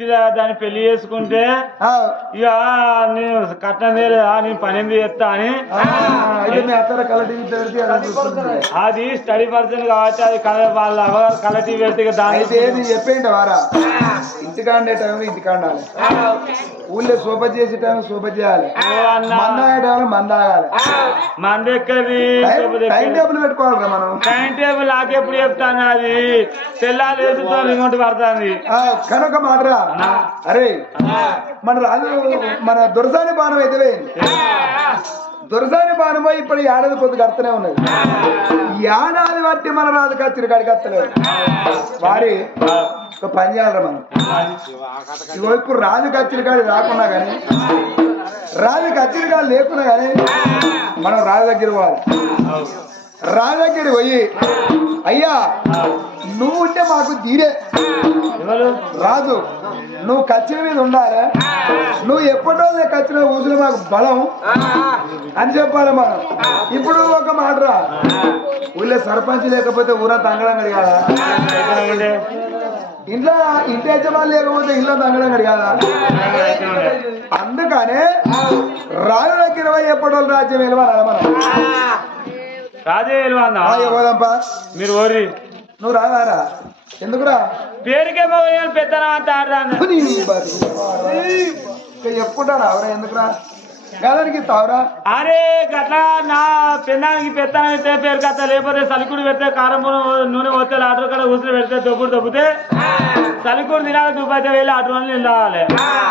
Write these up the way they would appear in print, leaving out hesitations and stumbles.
ఇంటిలో దాన్ని పెళ్లి చేసుకుంటే ఇక నేను కట్నం లేదా నేను పనింది చేస్తా అని అది స్టడీ పర్సన్ కాబట్టి అది వాళ్ళ కలెక్టివ్ పెడితే దాని చెప్పేంటి వారా ఇంటికాండే టైంలో ఇంటికాండాలి ఊళ్ళో సూపర్ చేసే టైం సూపర్ చేయాలి మందాగే టైంలో మందాగాలి మంది ఎక్కది టైం టేబుల్ పెట్టుకోవాలి మనం టైం టేబుల్ నాకెప్పుడు చెప్తాను అది తెల్లాలి రిమోట్ పడుతుంది కనుక మాటరా అరే మన రాజు మన దొరసాని బాణం అయితే దొరసాని బాణం పోయి ఇప్పుడు ఏడాది పొద్దు కడుతూనే ఉన్నది ఏడాది బట్టి మన రాజు కచ్చిన కాడికి వస్తలేదు వారి ఒక పని చేయాలరా మనం ఇప్పుడు రాజు కచ్చిన కాడి రాకున్నా కానీ రాజు కచ్చిన కాడి లేకున్నా కానీ మనం రాజు దగ్గర పోవాలి రాజు దగ్గర పోయి అయ్యా నువ్వు ఉంటే మాకు తీరే రాజు నువ్వు కచ్చిన మీద ఉండాలి నువ్వు ఎప్పటి రోజు కచ్చిన ఊసులు మాకు బలం అని చెప్పాలి మనం ఇప్పుడు ఒక మాట రా ఊళ్ళో సర్పంచ్ లేకపోతే ఊరంతా అంగడం కడిగాదా ఇంట్లో ఇంటి యజమాని లేకపోతే ఇల్లు అంగడం కడిగాదా అందుకనే రాజు దగ్గర పోయి ఎప్పటి రోజు రాజ్యం వెళ్ళాలి మనం రాజే పోదాంపా మీరు ఓరి నువ్వు రావారా ఎందుకురా పేరుకేమో పెద్దనా అంత ఆడదాన్ని చెప్పుకుంటా రావరా ఎందుకురా గదానికి తావరా అరే గట్లా నా పెన్నానికి పెత్తనం అయితే పేరు కథ లేకపోతే సలికుడు పెడితే కారం నూనె పోతే ఆటో కాడ కూర్చుని పెడితే దొబ్బుతే సలికుడు తినాలి దుబ్బైతే వెళ్ళి అటు వల్ల వెళ్ళాలి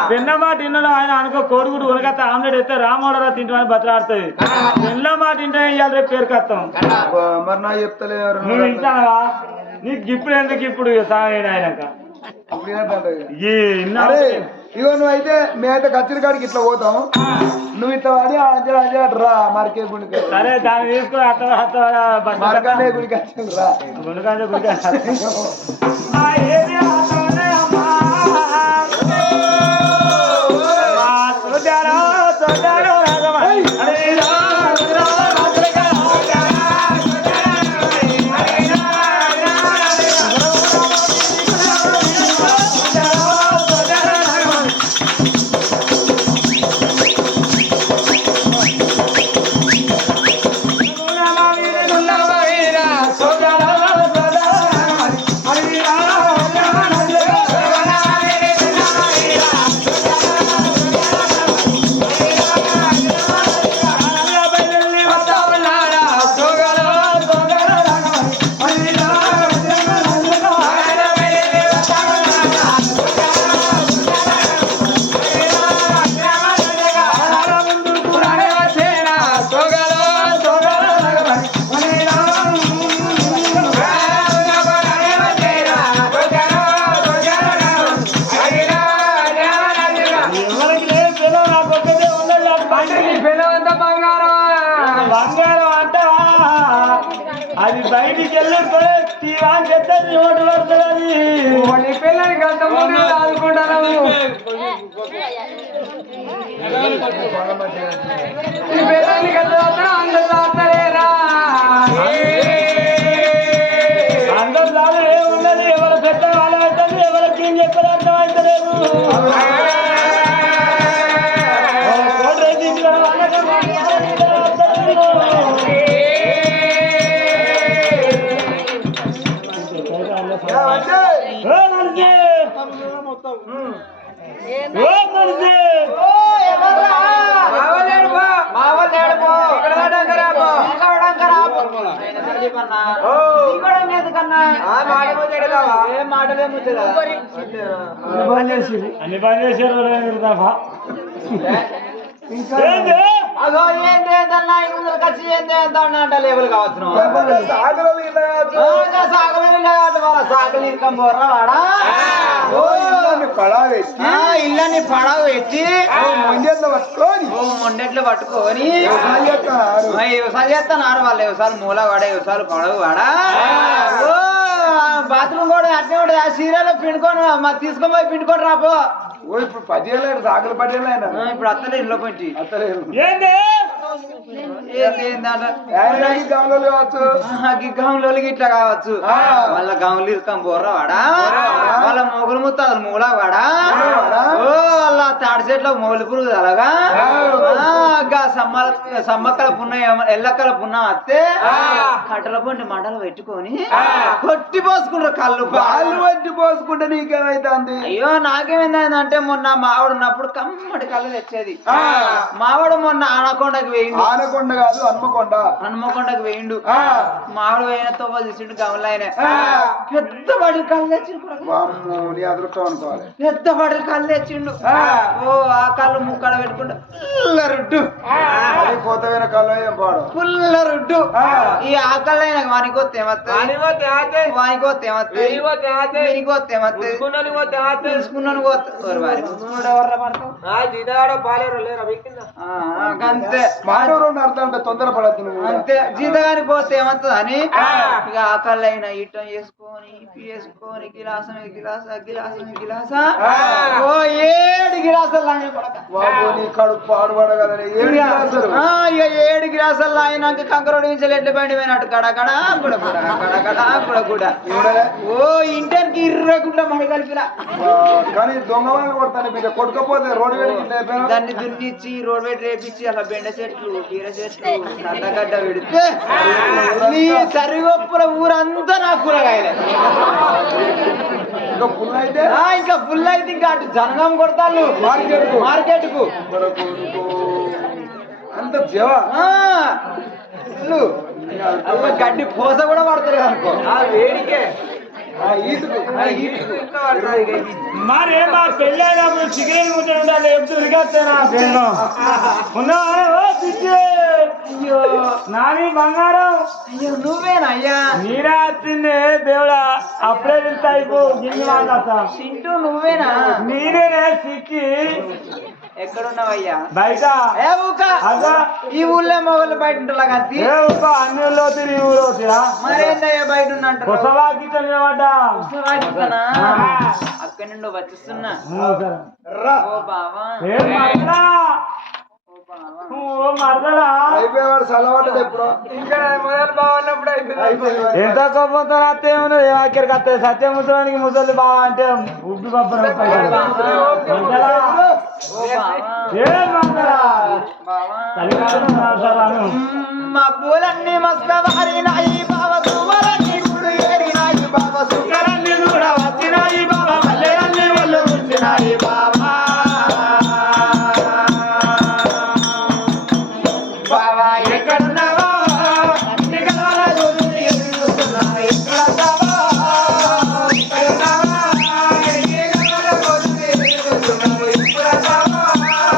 పెన్నమాట ఇన్నలో ఆయన అనుకో కోడిగుడు ఉనకత్త ఆమ్లెట్ అయితే రామోడరా తింటామని బతలాడుతుంది పెన్నమాట ఇంటే ఇవ్వాలి రేపు పేరు కత్తాం మరి నా చెప్తలేరు నువ్వు వింటావా నీకు ఇప్పుడు ఎందుకు ఇప్పుడు సాయం అయినాక ఇగో నువ్వు అయితే మేమైతే కచ్చిరి కాడికి ఇట్లా పోతాం నువ్వు ఇట్లా వాడి రా మార్కే గుడికి సరే దాన్ని తీసుకుని మార్కండే గుడికి వచ్చి రా గుండెకాండే గుడికి అది బయటికి వెళ్ళిపోయి తీవాని చెప్తే ఓటు పడుతుంది అది పిల్లలకి అంత ముందు ఆదుకుంటాను పిల్లలకి అందరూ ఆడతారేరా అందరు దాని ఏమున్నది ఎవరు పెద్ద వాళ్ళు అవుతుంది ఎవరికి ఏం చెప్పారు అర్థం అవుతలేదు అన్ని పని చేశారు లేబుల్ కావచ్చు ఇళ్ళని పడవ ఎత్తి మొండెట్లు పట్టుకొని వ్యవసాయం చేస్తున్నారు వాళ్ళు వ్యవసాయాలు మూల వాడే వ్యవసాయాలు పడవ వాడా బాత్రూమ్ కూడా అట్నే ఉంటుంది ఆ సీరియల్ పిండుకొని తీసుకొని పోయి పిండుకొని రాపో ఇప్పుడు 10 ఏళ్ళు సాగలు 10 ఏళ్ళు అయినా ఇప్పుడు అత్తలే ఇంట్లో పెట్టి అత్తలేదు గమలు కావచ్చు గౌన్లోకి ఇట్లా కావచ్చు వాళ్ళ గౌన్లు ఇరుకం బోర్రా వాడా వాళ్ళ మొగులు ముత్తాదులు మూలా వాడా ఓ వాళ్ళ తాడి చెట్ల మొగులు పురుగు అలాగా సమ్మక్కల పున్న ఎల్లక్కల పున్న అత్తే కట్టల పొంటి మంటలు పెట్టుకొని కొట్టి పోసుకుంటారు కళ్ళు వడ్డి పోసుకుంటే నీకేమైతుంది అయ్యో నాకేమైందంటే మొన్న మావాడు ఉన్నప్పుడు కమ్మటి కళ్ళు తెచ్చేది మావాడు మొన్న ఆనకొండకి వేయిండు ఆనకొండ కాదు హనుమకొండకి వేయిండు మావాడు వేయిన తోపలు తీసిండు గమలు ఆయన పెద్ద బడి కళ్ళు తెచ్చిండు నీ అదృష్టం అనుకోవాలి పెద్ద బడి కళ్ళు తెచ్చిండు ఓ ఆ కళ్ళు ముక్కడ పెట్టుకుంటా పుల్ల రుడ్డు పోతమైన కళ్ళు ఏం పాడు పుల్ల రుడ్డు ఈ ఆ కళ్ళు అయినా వానికొస్తే తెలుసుకున్నాను అంతే తొందరపడద్దు అంతే జీతగాని పోతే ఏమవుతుంది అని ఇక ఆకళ్ళైనా ఇట్టం చేసుకొని వేసుకొని గిలాసం గిలాసా ఓ 7 గిలాసాలు కడుపు ఆడబడగలని ఇక 7 గిలాసాలు అయినాక కంకరోడు నుంచి ఎడ్ల బండి పోయినట్టు గడగడ కూడా ఓ ఇంటర్కి 20 గుంట్ల మడి కలిపిలా కానీ దొంగ వాళ్ళు కొడతాను బిడ్డ కొట్టుకపోతే రోడ్డు దాన్ని దున్నిచ్చి రోడ్ వెయిట్ రేపించి అలా బెండ చెట్లు బీర చెట్లు నల్లగడ్డ పెడితే నీ సరిగొప్పుల ఊరంతా నా కూరగాయలే ఇంకా ఫుల్ అయితే ఇంకా అటు జనగం కొడతాను మార్కెట్ కు అంత జీవ గడ్డి పూస కూడా పడతారు అనుకో వేడికే మరి మా పెళ్ళి అయినప్పుడు చికెన్ ముద్ద ఉండాలి ఎప్పుడు రిగేస్తానా అయ్యో నాని బంగారం అయ్యో నువ్వేనా అయ్యా నీరా వచ్చింది దేవుడా అప్పుడే వెళ్తా అయిపో గిన్నె మాట్లాడతా చింటూ నువ్వేనా నేనే సిక్కి ఎక్కడున్నావయ్యా బయట ఈ ఊళ్ళో మొగలు బయట ఉంటా అన్ని ఊళ్ళో తిరిగి ఊళ్ళో మరేందయ్యా బయట ఉన్నట్టు అక్కడి నుండి వచ్చిస్తున్నా ఓ బావా అయిపోయేవాడు చల్లబడ్డది ఎప్పుడు ఇంకా మొదలు బాగున్నప్పుడు ఎంత కోపంతో అత్తే ఉన్నది అక్కడికి అత్తే సత్యం ముసలానికి ముసలి బాగా అంటే ఉబ్బి పబ్బరు మబ్బులన్నీ మస్తవారినాయి బావ సువలన్నీ గుడు ఏరినాయి బావ సుకరన్నీ కూడా వచ్చినాయి బావ మల్లెలన్నీ ఒళ్ళు వచ్చినాయి బావా బావా ఎక్కడున్నావో అన్ని కలవల చూసి ఎదురుస్తున్నావు ఎక్కడున్నావో ఎక్కడున్నావో ఎన్ని కలవల చూసి ఎదురుస్తున్నావు ఎక్కడున్నావో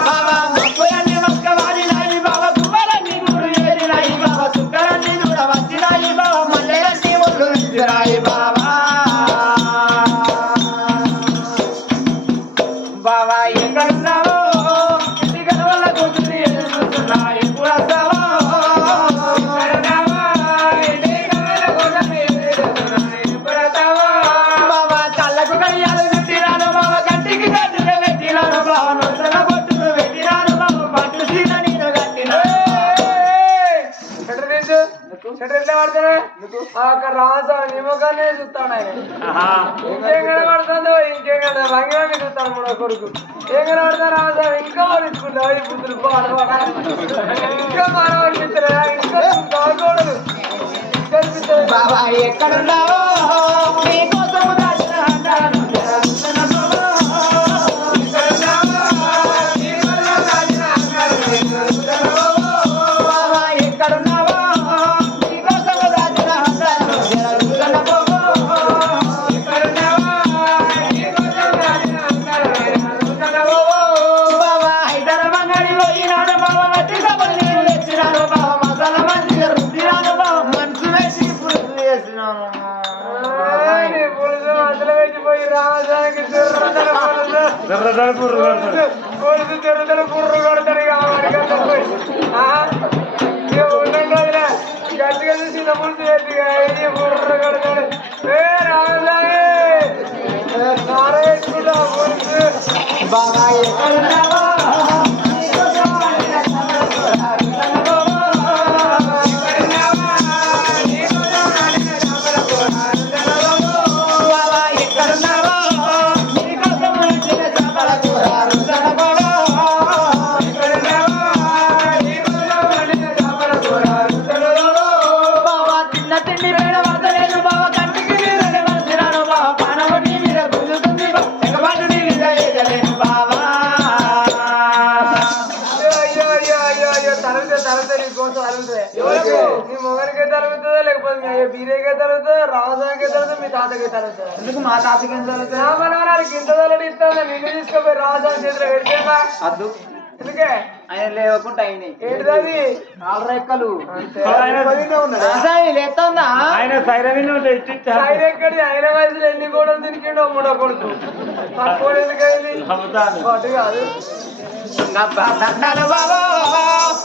బావా మబ్బులన్నీ మస్తవారినాయి బావ సువలన్నీ గుడు ఏరినాయి బావ సుకరన్నీ కూడా వచ్చినాయి బావ మల్లెలన్నీ ఒళ్ళు వచ్చినాయి బావా బావా ఎక్కడున్నావో ఎన్ని కలవల చూసి ఎదురుస్తున్నావు ఎప్పుడు వస్తావో బావా కళ్ళకు కయ్యాలు చుట్టినాను బావ కంటికి కట్టుగా పెట్టినాను బావ నొసల బొట్టును పెట్టినాను బావ పట్టు సీన నేను కట్టినాను అక్కడ రాసావు నిమ్మకానే చూస్తాను ఆయన ఇంకేం కనబడుతుందో ఇంకేం కదా రంగంగా చూస్తాను మన కొడుకు ఏం కనబడతా రాసావు ఇంకా పడుచుకుంటావు ఈ బుద్ధులు ఇంకా మనవనిపిస్తారా ఇంకా కాకూడదు కనిపిస్తుంది బావా ఎక్కడున్నావో నీకోసం దాచిన అంటాను బావా ఎక్కడున్నావో నీకోసం దాచిన అంటాను బావా హైదరాబాద్ గడి పోయినాడు బావ మట్టి సభలు నీళ్ళు తెచ్చినాడు బావ మసాలా మంచిగా రుద్దినాడు బావ మనసు వేసి పులుసు వేసినాను పులుసు అసలు పెట్టిపోయి రాసానికి పులుసు తిరుగుతాడు బుర్రు కొడతాడు కావాలి ఉండగా గట్టిగా చూసి పులుసు వేసి బుర్రు కొడతాడు రాసుకుంటా పులుసు బావా ఎక్కడున్నావో తరుగుతా నీ కోసం అరుగుతాయి నీ మొగనికే తరుగుతుందో లేకపోతే మీ బీరేకే తరుగుతుందో రామస్వామికే తరుగుతుందో మీ తాతకే తరుగుతుందో ఎందుకు మా తాతకి ఏం జరుగుతుంది? మనవరానికి ఇంత తోలడి ఇస్తాను నిన్ను తీసుకుపోయి రామస్వామి చేతిలో పెడితేమా అద్దు ఎందుకే ఆయన లేవకుండా అయినాయి ఏంటిది నాలుగు రెక్కలు లేస్తుందా ఆయన సైరవిని ఆయన ఎక్కడి ఆయన వయసులో ఎన్ని గోడలు తినికిండో మూడో కొడుకు తక్కువ ఎందుకైంది అటు కాదు దండాలు బాబా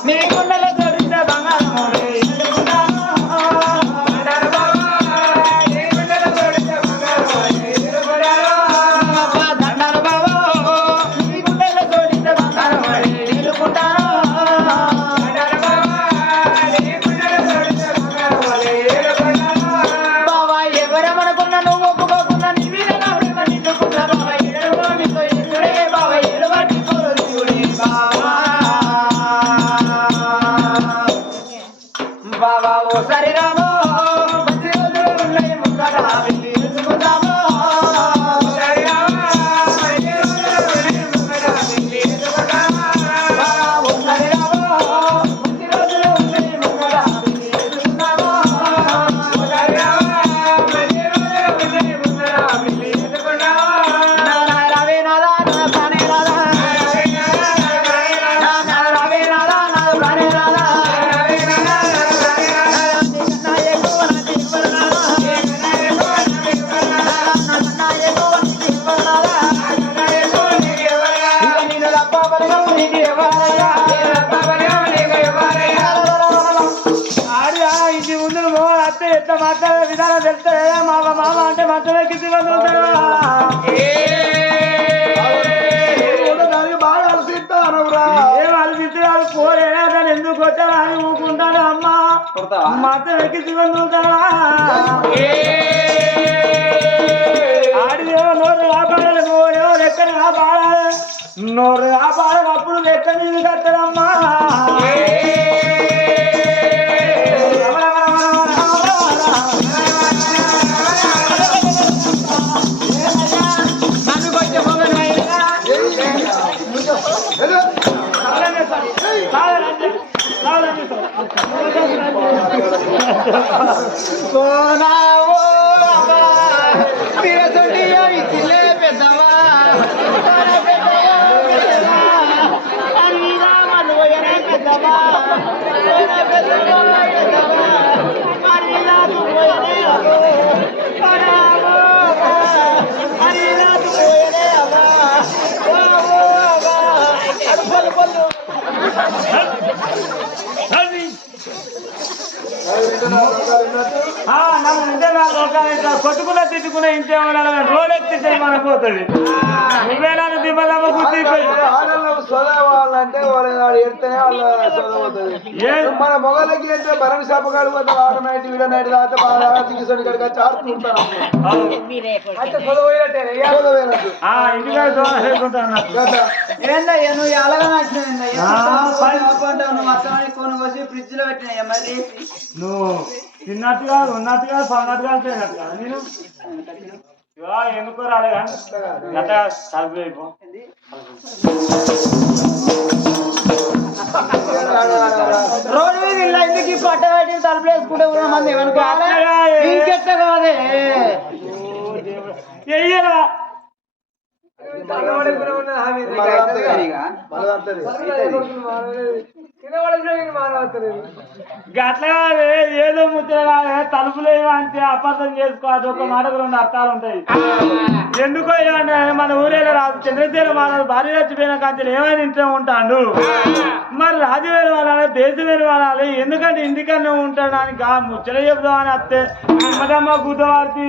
మీ గుండెలో జోడించే బంగారం మాట్లాడే విధానం తెలుస్తే మామ మామ అంటే మంచం ఎక్కించి దానికి బాగా ఆలోచిస్తానవురా. ఏం ఆలోచిస్తున్నాడు పోరేనా దాన్ని ఎందుకు వచ్చారా అని ఊకుంటాడు అమ్మ మంచం ఎక్కించి ఆడియో నోరు కాపాడాలి నోరేమో లెక్కన కాపాడాలి నోరు కాపాడనప్పుడు లెక్క నీళ్ళు కట్టడమ్మా కొట్టుకున్న తిట్టుకున్న ఇంటే రోడ్ ఎక్కితే మనం పోతుంది నువ్వేనా దిమ్మదమ్మ గుర్తిపోయి చదవాలంటే వాళ్ళు ఎడితేనే వాళ్ళ చదవుతుంది. మన మొగలకి అంటే భరణ శాపకాలు పోతే వారం నైట్ వీడ నైట్ దాకా బాగా చికిత్స ఇక్కడికి వచ్చి ఆడుతుంటారు. ఏందయ్యా నువ్వు అలాగే నువ్వు అత్తమాని కొను కోసి ఫ్రిడ్జ్ లో పెట్టినాయ్యా మరి నువ్వు తిన్నట్టుగా ఉన్నట్టుగా సన్నట్టుగా తిన్నట్టుగా నేను ఎందుకో రాలేదా గత కలిపి అయిపో రోడ్డు మీద ఇలా ఎందుకు ఈ పట్ట పెట్టి తలుపులు వేసుకుంటే కూడా మంది ఇంకెట్ట కాదే ఎయ్యరా గట్లా ఏదో ముచ్చట తలుపులు అంటే అపార్థం చేసుకోవాలి ఒక మాటకు రెండు అర్థాలు ఉంటాయి. ఎందుకో ఏమంటే మన ఊరేలో రాజు చంద్రశేఖర మహారాజు భార్య చచ్చిపోయిన కాంచెలు ఏమైనా ఇంట్లో ఉంటాడు మరి రాజు వేరు వాళ్ళాలి దేశం వేరు వాళ్ళాలి ఎందుకంటే ఇంటికన్నా ఉంటాడానికి ముచ్చట చెబుదామని వస్తే మదమ్మ గుద్దవార్తి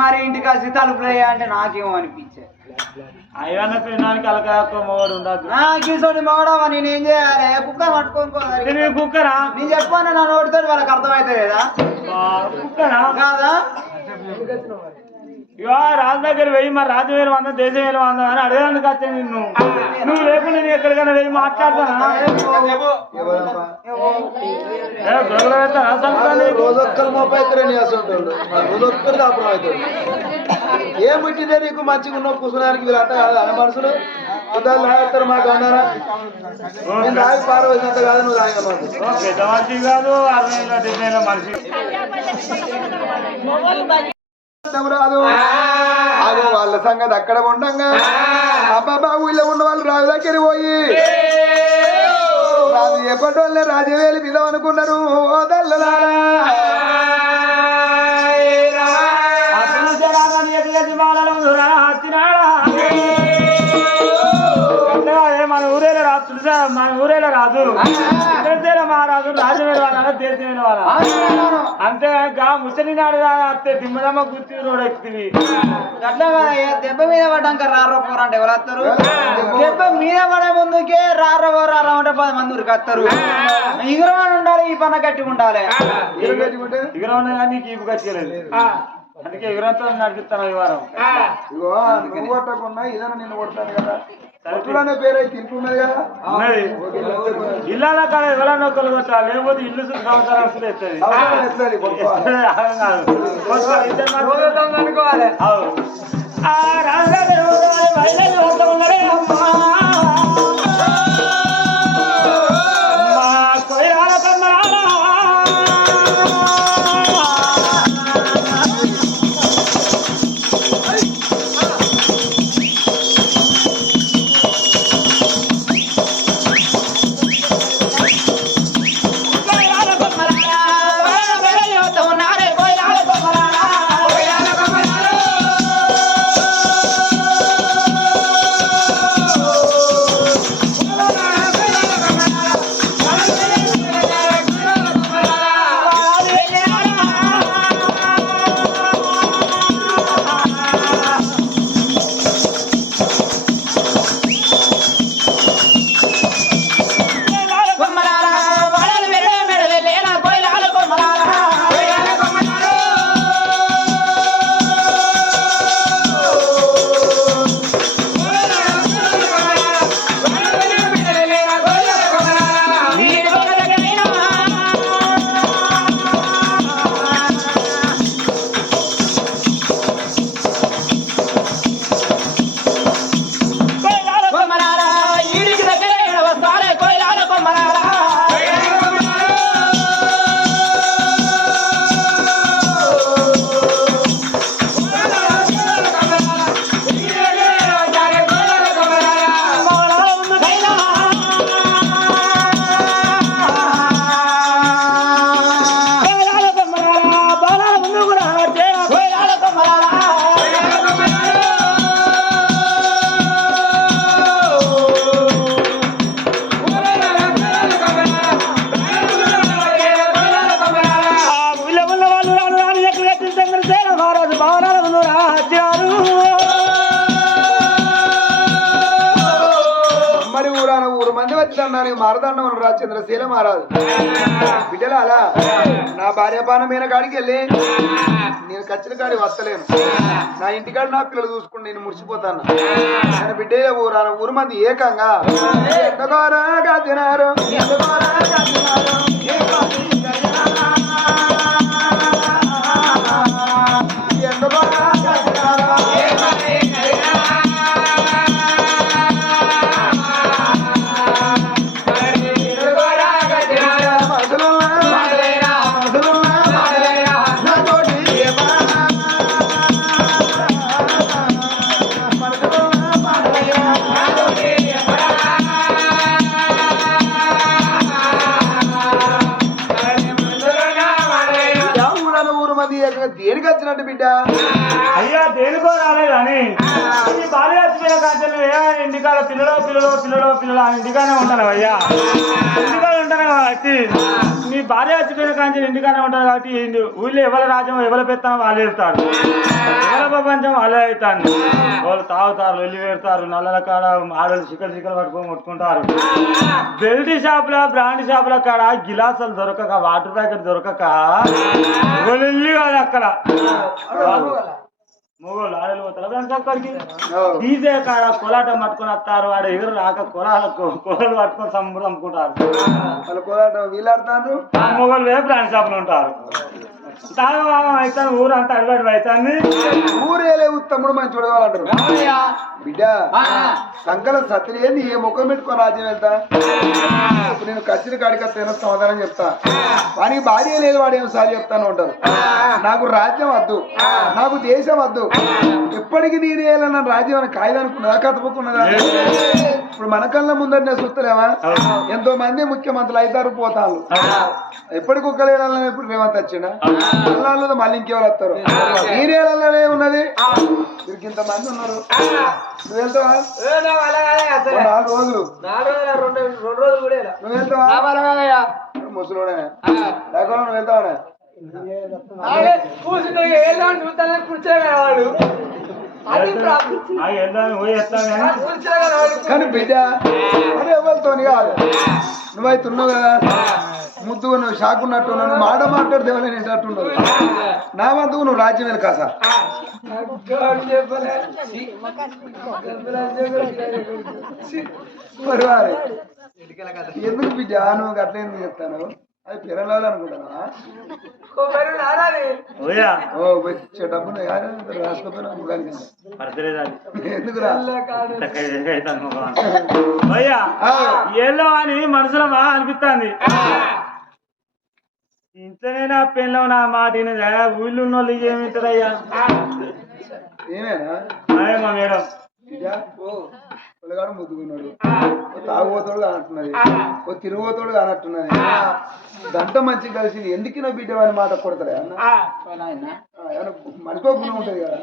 మరి ఇంటికి వచ్చి తలుపులు అంటే నాకేమో అనిపించే అయ్యన్న పిల్లడానికి అలక మొగడు ఉండదు నాకేసోటి మొగడమా నేనేం చేయాలి కుక్క పట్టుకోనుకోవాలి కుక్కరా నేను చెప్పాను నా నోటితో వాళ్ళకి అర్థమైతే లేదా కుక్కరా కాదా ఇక రాజు దగ్గర వెయ్యి మరి రాజు వేలు వంద దేశం వేలు వంద అని అడగడానికి వచ్చాను నిన్ను నువ్వు లేకుండా నేను ఎక్కడికైనా వెళ్ళి మాట్లాడతానా రోజొక్కరు మోప అవుతారు నీ అసలు రోజొక్కరు దాపురం అవుతాడు. ఏం పుట్టిందే నీకు మంచిగా ఉన్న కూర్చోడానికి వీళ్ళంతా కాదు అన్న మనుషులు అద్దాలు తాగేస్తారు మాకు అన్నారా నేను తాగి పారవలసినంత కాదు నువ్వు తాగిన మాకు పెద్ద మనిషి కాదు 60 మనిషి రాదు అదో వాళ్ళ సంగతి అక్కడ ఉండంగా అబ్బాబా ఊళ్ళో ఉన్న వాళ్ళు రాజు దగ్గర పోయి రాజు ఎప్పటి వాళ్ళే రాజవేలి మీద అనుకున్నారు మన ఊరేలో రాజు మన ఊరేలో రాజు మహారాజు రాజవేలు వాళ్ళ దేశవేలు వాళ్ళ అంతే ముసలి నాడు అత్తే దిమ్మదమ్మ గుర్తి రోడ్ ఎక్కుతుంది అట్లా దెబ్బ మీద పడ్డాక రారా పోరంటే ఎవరు వస్తారు దెబ్బ మీద పడే ముందుకే రారా రారా అంటే 10 మంది ఊరికి వస్తారు ఇగురమని ఉండాలి ఈ పన్న గట్టి ఉండాలి ఇగుర ఉన్నది కానీ నీకు ఈపు కట్టలేదు అందుకే ఇగురంతో నడిపిస్తాను ఈ వారం ఇగో నువ్వు కొట్టకుండా ఇదన్నా నిన్ను కొడతాను కదా కొట్టుడనే పేరైతే ఇంటున్నది కదా ఉన్నది ఇళ్ళ కాడ ఎవరన్నా ఒకరు కొట్టాలి లేకపోతే ఇల్లు సంవత్సరం వస్తుంది అనుకోవాలి మారదండం రాజు చంద్రశీల మహారాజు బిడ్డల అలా నా భార్యపాన మీద కాడికి వెళ్ళి నేను కచ్చిన కాడి వస్తలేను నా ఇంటికాడ నా పిల్లలు చూసుకుని నేను మురిసిపోతాను నేను బిడ్డ ఊరు మంది ఏకంగా ఎంతగారా కాచినారు దేనికి వచ్చినట్టు బిడ్డ అయ్యా దేనికో రాలే కానీ ఈ భార్య వచ్చిన కాచలు ఇంటికాడ పిల్లలు ఇంటికానే ఉంటాను అయ్యా ఇంటికాడ ఉంటాను కాబట్టి నీ భార్య వచ్చిపోయిన కాంచెలు ఇంటికానే ఉంటాను కాబట్టి ఊళ్ళో ఎవరి రాజ్యం ఎవరి పెత్తానో వాళ్ళే వెళ్తారు ఎవరి ప్రపంచం వాళ్ళే అవుతాను వాళ్ళు తాగుతారు వెళ్ళి పెడతారు నల్లల కాడ ఆడలు చిక్కలు పట్టుకొని ముట్టుకుంటారు బెల్ట్ షాపుల బ్రాండ్ షాపుల కాడ గిలాసులు దొరకక వాటర్ ప్యాకెట్ దొరకక వెళ్ళి కాదు అక్కడ మొగోళ్ళు ఆడలు పోతారు అక్కడికి డీజే కాడ కోలాటం పట్టుకొని వస్తారు వాడు ఎగురు రాక కోలలు పట్టుకొని సంబరం అమ్ముకుంటారు వాళ్ళు కోలాటం వీళ్ళాడుతారు మొగోళ్ళు బ్రాండ్ షాపులు ఉంటారు తాగవాగం అవుతాను ఊరంతా అడివాడు అవుతాను ఊరేలే తమ్ముడు మంచి చూడవాలంటారు బిడ్డ సంకల సత్యలే నీ ఏ ముఖం పెట్టుకొని రాజ్యం వెళ్తా ఇప్పుడు నేను కచ్చిన కాడికి వస్తేనో సమాధానం చెప్తా వానికి భార్య లేదు వాడు ఏమో సారి చెప్తాను ఉంటారు నాకు రాజ్యం వద్దు నాకు దేశం వద్దు ఎప్పటికీ నేను వేయాలన్న రాజ్యం అని కాయదనుకున్నదా కథపోతున్నదా ఇప్పుడు మన కళ్ళ ముందరనే చూస్తలేవా ఎంతో మంది ముఖ్యమంత్రులు అవుతారు పోతాను ఎప్పటికి ఒక్కలేడాలని ఇప్పుడు రేవంత్ వచ్చిండా అల్లాళ్ళలో మళ్ళీ ఇంకెవరు వస్తారు నేనేళ్ళనే ఉన్నది వీరికి ఇంతమంది ఉన్నారు నువ్వు వెళ్తావా 4 రోజులు 2 రోజులు కూడా ఇలా. నువ్వు వెళ్తావా ముసలోడే లేకుండా నువ్వు వెళ్తావా అదే కూర్చుంటే ఏదాన్ని చూస్తానని కూర్చోగా వాడు అది ప్రాబ్లం. కూర్చోగా వాడు. కానీ బిడ్డ మరి ఎవరితోని కాదు నువ్వైతే ఉన్నావు కదా ముద్దుగా నువ్వు షాకున్నట్టు నువ్వు మాట మాట్లాడితే ఎవరైనా ఏంటట్టున్నావు నా వంతుకు నువ్వు రాజ్యం వెనక కాసా చెప్పలే. మరి వారి ఎందుకు బిడ్డ నువ్వు అట్లా ఎందుకు చెప్తాను అది పిల్లలు అనుకుంటానా కొబ్బరి నారాది. ఓ వచ్చే డబ్బులు రాసుకోపోయినా ఎందుకు రా ఏలో అని మనసులో మా అనిపిస్తుంది ఇంతనేనా పెళ్ళో నా మాట ఊళ్ళు ఉన్న వాళ్ళు ఏమింటారయ్యా ఏమేనా మా మేడం పిల్లగాడు ముద్దుకున్నాడు తాగుబోతోడు కానట్టున్నది ఓ తిరుగుబోతోడు కానట్టున్నది గంట మంచి కలిసింది ఎందుకు నా బిడ్డ అని మాట కొడతారా అన్న మనికో గుణం ఉంటది కదా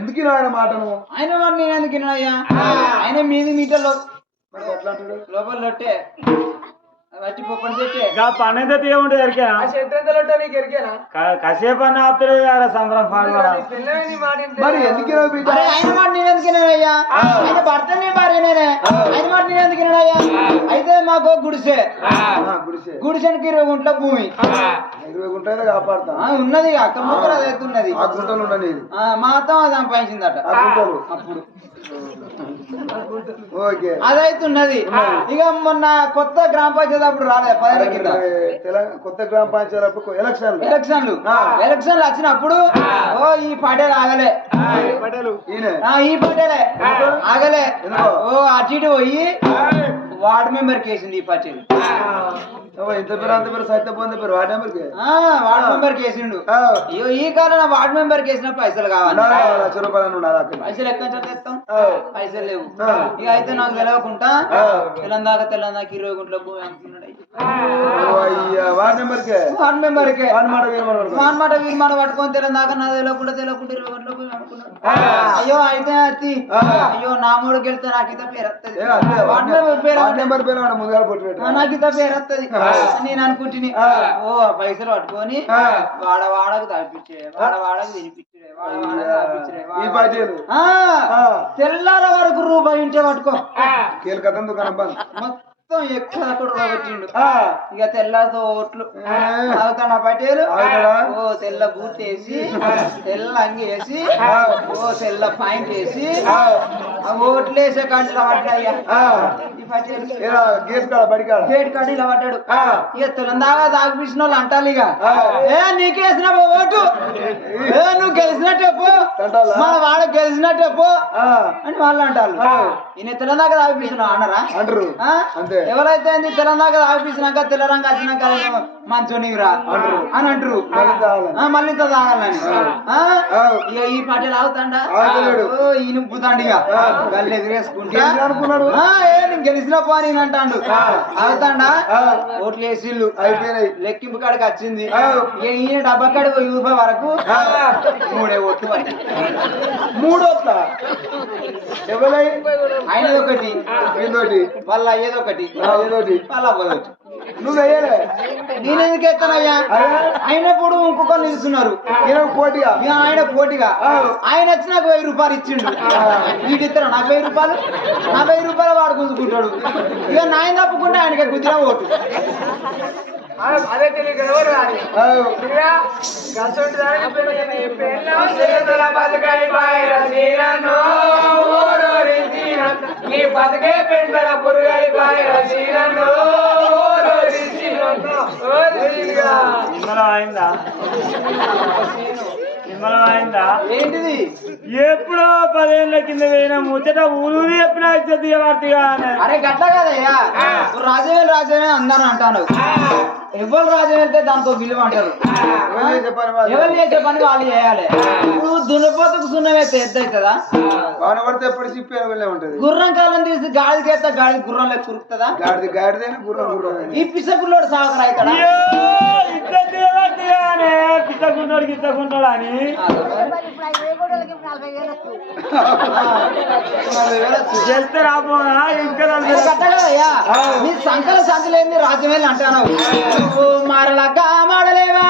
ఎందుకు ఆయన మాటను ఆయన మరి నేను ఎందుకు అయ్యా ఆయన మీది మీటర్లో మరి ఎట్లా అంటాడు లోపల లొట్టే వచ్చి పొప్పని చెట్టే పని ఎంత తీయకుంటే ఎరికేనా ఆ చెట్టు ఎంత లొట్టో నీకు ఎరికేనా? కాసేపు అన్న ఆపుతలేదు కదా సంబరం పాల్గొన నీ పిల్లవి నీ మాట వింటే మరి ఎందుకు నా బిడ్డ అరే ఆయన మాట నేను ఎందుకున్నానయ్యా ఆయన భర్తనే భార్య నేనే ఆయన మాట నేను ఎందుకున్నానయ్యా అయితే మాకు గుడిసే గుడిసే గుడిసెనికి 20 గుంట్ల భూమి 20 గుంటైనా కాపాడుతా ఉన్నది అక్కడ ముక్కలు అది ఎత్తున్నది ఆ గుంటలు ఉండని మా అత్త అది సంపాదించిందట ఆ గుంటలు అప్పుడు ఓకే అదైతున్నది ఇక మొన్న కొత్త గ్రామ పంచాయతీ అప్పుడు రాలే 10 కింద తెలంగాణ కొత్త గ్రామ పంచాయతీ అప్పుడు ఎలక్షన్లు వచ్చినప్పుడు ఓ ఈ పటేల్ ఆగలే ఈ పటేలే ఆగలే ఓ అటు ఇటు పోయి వార్డు మెంబర్ కేసింది ఈ పటేల్ ఇంత పేరు అంత పేరు సత్య పొందే పేరు వార్డు మెంబర్కి వార్డు మెంబర్ కేసిండు అయ్యో ఈ కాలం వార్డు మెంబర్ కేసిన పైసలు కావాలి ₹1,00,000 పైసలు ఎక్కడి నుంచి తెస్తాం పైసలు లేవు ఇక అయితే నాకు తెలవకుండా తెలంగాణ 20 గుంట్ల భూమి అనుకున్నాడు వార్డు మెంబర్కే వార్డు మెంబర్కే మాట వీరమాట పట్టుకొని తెలంగాణ నా తెలియకుండా 20 గుంట్ల భూమి అనుకున్నాడు అయ్యో అయితే అత్తి అయ్యో నా మూడు గెలితే నాకు ఇంత పేరు వస్తుంది వార్డు మెంబర్ పేరు ముందుగా పొట్టు నాకు ఇంత పేరు వస్తుంది నేను అనుకుంటుని ఓ పైసలు పట్టుకొని వాడకు తాగిపించే వాడకు తినిపించే తెల్లాల వరకు రూపాయి ఉంటే పట్టుకో కీలకతం దుకాణం బంద్ మొత్తం ఎక్కడ కొట్టిండు ఇక తెల్లతో ఓట్లు అవుతాడా పటేలు ఓ తెల్ల బూట్ వేసి తెల్ల అంగి వేసి ఓ తెల్ల పాయింట్ వేసి ఓట్లు వేసే కంటిలో పడ్డాయ్యా ఈ పటేలు గేట్ కాడ ఇలా పడ్డాడు ఇక తెలంగాణ తాగిపించిన వాళ్ళు అంటారు ఇక నీకేసిన ఓటు నువ్వు గెలిచినట్టే పో మన వాడు గెలిచినట్టే పో అని వాళ్ళు అంటారు ఈయన తెలంగాణ తాగిపించిన అన్నారా అంటారు అంతే ఎవరైతే తెలంగాణ ఆఫీసినాక తెల్లరంగా వచ్చినాక మంచోనిరా అని అంటారు మళ్ళీ ఇంత తాగాలని ఇక ఈ పటేలు ఆగుతాడా ఈయన పుతాండిగా గల్లు ఎగిరేసుకుంటే నేను గెలిచిన పోని అంటాడు ఆగుతాడా ఓట్లు వేసిళ్ళు అయిపోయినాయి లెక్కింపు కాడికి వచ్చింది ఈయన డబ్బా కాడికి రూపాయి వరకు 3 ఓట్లు పట్టాయి 3 ఓట్ల ఎవరై ఆయనది ఒకటి వాళ్ళ అయ్యేది ఒకటి వాళ్ళ అవ్వదొకటి నువ్వు వేయలే నేనెందుకు ఎత్తానయ్యా అయినప్పుడు ఇంకొకరు నిలుస్తున్నారు ఆయన పోటీగా ఆయన వచ్చి నాకు 1000 రూపాయలు ఇచ్చిండు వీటి ఇస్తాను నాకు 1000 రూపాయలు నా 1000 రూపాయలు వాడు గుంజుకుంటాడు ఇక నాయన తప్పుకుంటే ఆయనకి గుద్దిన ఓటు అదే తెలియక ఎవరు రాని ఈ బతికే పెండల పురుగై ఇందులో అయిందా నిర్మలం అయిందా ఏంటిది ఎప్పుడో 10 ఏళ్ళ కింద పోయిన ముచ్చట ఊరూరి చెప్పిన దిగబడిగా అరే గట్ల కదయ్యా రాజవేలు అందరూ అంటాను ఎవరు రాజు వెళ్తే దాంతో విలువ అంటారు ఎవరు చేసే పని వాళ్ళు చేయాలి ఇప్పుడు దున్నపోతకు సున్నం వేస్తే ఎద్దు అవుతుందా పడితే ఎప్పుడు చిప్పి ఉంటది గుర్రం కాలం తీసి గాడికి వేస్తే గాడి గుర్రంలో కురుకుతుందా గాడిదైనా గుర్రం ఈ పిసకుల్లోడు సాగరా ఇక్కడ పిచ్చకుంటాడు గిచ్చకుంటాడు అని చేస్తే రాబోనా ఇంకా కట్టగలయ్యా నీ సంకల సంచులేంది రాజ్యమేలు అంటాను నువ్వు మారలగా మాడలేవా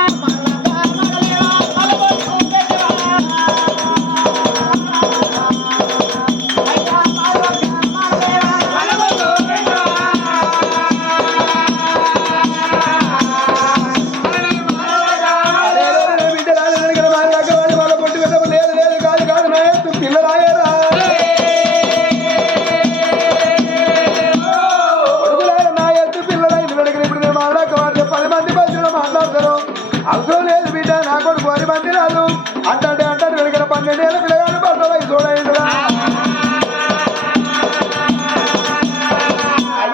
అవసరం లేదు బిడ్డ నా కొడుకు 10 మంది రాదు అంటాడు వెనకన 12 ఏళ్ళ పిల్లగాడు పడతాడు చూడండి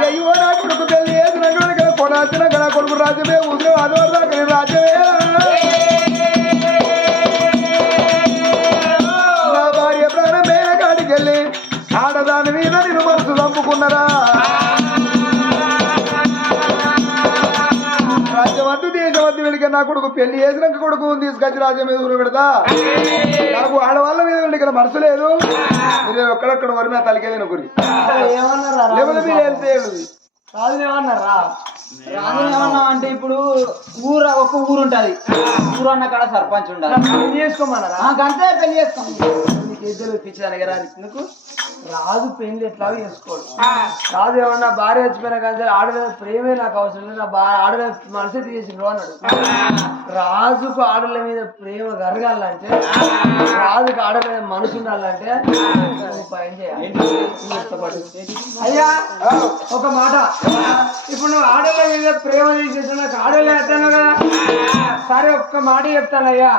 అయ్యో నా కొడుకు పెళ్లి ఏది నగర కొనాల్సిన నా కొడుకు రాజ్యమే ఊసే ఆదివారం దాకా రాజ్యమే నా భార్య ప్రాణం మేన కాడికి వెళ్ళి ఆడదాని మీద నేను మనసు చంపుకున్నరా రాజ్యవద్దు దేశవద్దు వెడిక నా కొడుకు పెళ్లి చేసినాక కొడుకు తీసుకొచ్చి రాజ్యం మీద ఊరు పెడతా నాకు ఆడవాళ్ళ మీద వెళ్ళి మనసు లేదు మీరు ఎక్కడెక్కడ వరి మీద తలకేది గురి లేకపోతే మీరు వెళ్తే రాజు ఏమన్నారా రాజు ఏమన్నా అంటే ఇప్పుడు ఒక ఊరు ఉంటది ఊరు అన్న కాడ సర్పంచ్ ఉండాలి పెళ్లి చేసుకోమన్నారా అంతే పెళ్లి చేసుకోండి ఇద్దరు ఇప్పించడానికి రాదు రాజు పెళ్లి ఎట్లా చేసుకోడు రాజు ఏమన్నా భార్య చచ్చిపోయినా కానీ ఆడద ప్రేమే నాకు అవసరం లేదు నా ఆడద మనసే తీసేసిండు అన్నాడు రాజుకు ఆడల మీద ప్రేమ కరగాలంటే రాజుకు ఆడల మీద మనసు ఉండాలంటే పని చేయాలి అయ్యా ఒక మాట ఇప్పుడు నువ్వు ఆడల మీద ప్రేమ తీసేసి నాకు ఆడలే అర్థాను కదా సరే ఒక్క మాట చెప్తానయ్యా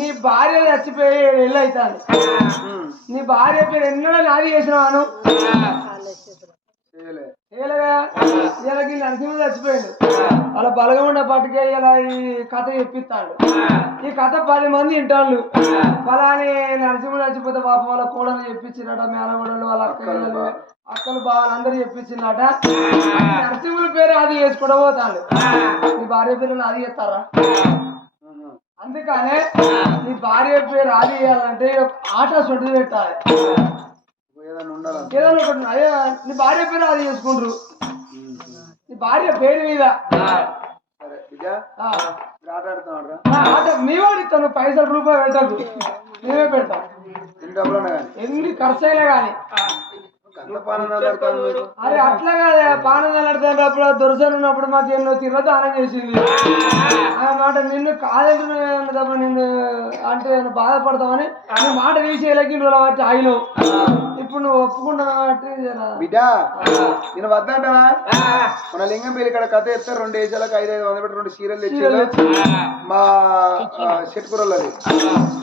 నీ భార్య చచ్చిపోయి ఇల్లు అవుతాను నీ భార్య పేరు ఎన్నడూ నాది చేసినవాను ఇలాకి నరసింహ చచ్చిపోయాడు వాళ్ళ బలగముండ పట్టుకే ఇలా ఈ కథ చెప్పిస్తాడు ఈ కథ 10 మంది వింటాళ్ళు ఫలాని నరసింహుడు చచ్చిపోతే పాపం వాళ్ళ కోడలు చెప్పించినట మేనగోడలు వాళ్ళ అక్కలు బావాలందరూ చెప్పించినట నరసింహుల పేరు అది చేసుకోవడం పోతాడు నీ భార్య పేరు నాది చేస్తారా అందుకనే నీ భార్య పేరు ఆది చేయాలంటే ఆట సొంటి పెట్టాలి ఏదైనా ఒకటి అయ్యా నీ భార్య పేరు ఆది చేసుకుంటారు నీ భార్య పేరు మీద ఆట నీవాడు ఇస్తాను పైసలు రూపాయలు పెట్టకు మేమే పెడతాం ఎన్ని ఖర్చు అయినా కానీ అరే అట్లా కాదే పానం నడుతాను అప్పుడు దొరసలు ఉన్నప్పుడు మాకు ఎన్నో తిన్న దానం చేసింది ఆ మాట నిన్ను కాదంటున్నా నిన్ను అంటే బాధపడతామని నువ్వు మాట తీసేయలేకి నువ్వు బట్టి ఆగినావు ఇప్పుడు నువ్వు ఒప్పుకున్నావు బిడ్డ నేను వద్దంటానా మన లింగం పేరు ఇక్కడ కథ చెప్తే 2 ఏజాలకు 500 పెట్టి 2 చీరలు తెచ్చి మా చెట్టుకూరలది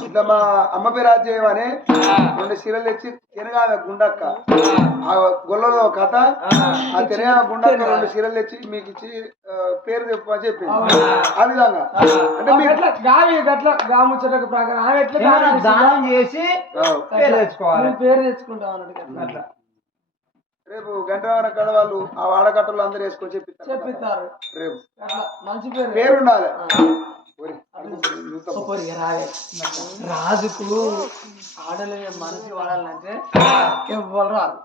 ఇట్లా మా అమ్మ పేరు రాజ్యం అని 2 చీరలు తెచ్చి తినగా గుండక్క ఆ గొల్లలో కథ ఆ తినగా గుండక్క 2 చీరలు తెచ్చి మీకు ఇచ్చి పేరు చెప్పు అని చెప్పింది ఆ విధంగా అంటే గట్ల గాముచ్చటకు ప్రకారం ఆమె ఎట్లా దానం చేసి పేరు తెచ్చుకుంటాం అన్నట్టు అట్లా రేపు గంటవారం కదా వాళ్ళు ఆ వాడకట్టలు అందరూ వేసుకొని చెప్పిస్తారు రేపు మంచి పేరు ఉండాలి రాజుకు ఆడలే మనసు వాడాలంటే ఎవ్వరు రాదు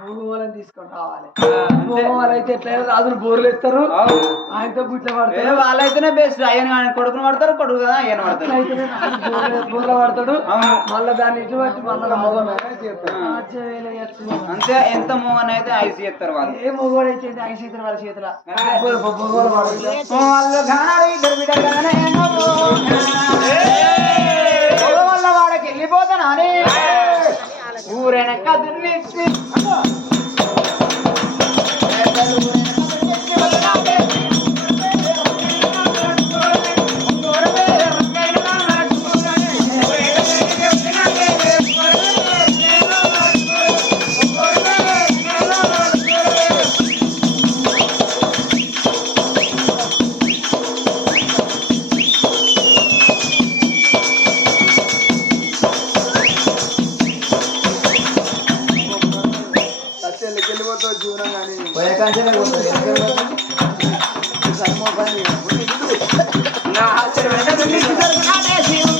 భూగోళం తీసుకొని రావాలి భూగోళం అయితే ఎట్లయినా రాజులు బోర్లు ఎత్తారు ఆయనతో గుట్ల పడతారు వాళ్ళైతేనే బెస్ట్ ఆయన కొడుకుని పడతారు కొడుకు కదా ఆయన పడతారు బోర్ల పడతాడు మళ్ళీ దాన్ని ఇటువంటి మళ్ళీ మొగం అంతే ఎంత మోగన్ అయితే ఐసి చేస్తారు వాళ్ళు ఏ మొగోడు అయితే ఐసి చేస్తారు వాళ్ళ చేతుల వల్ల వాడికి వెళ్ళిపోతానా ఊరేనక్క దున్నేసి పోయే కాంచెనే పోతుంది నా ఆశ్చర్యం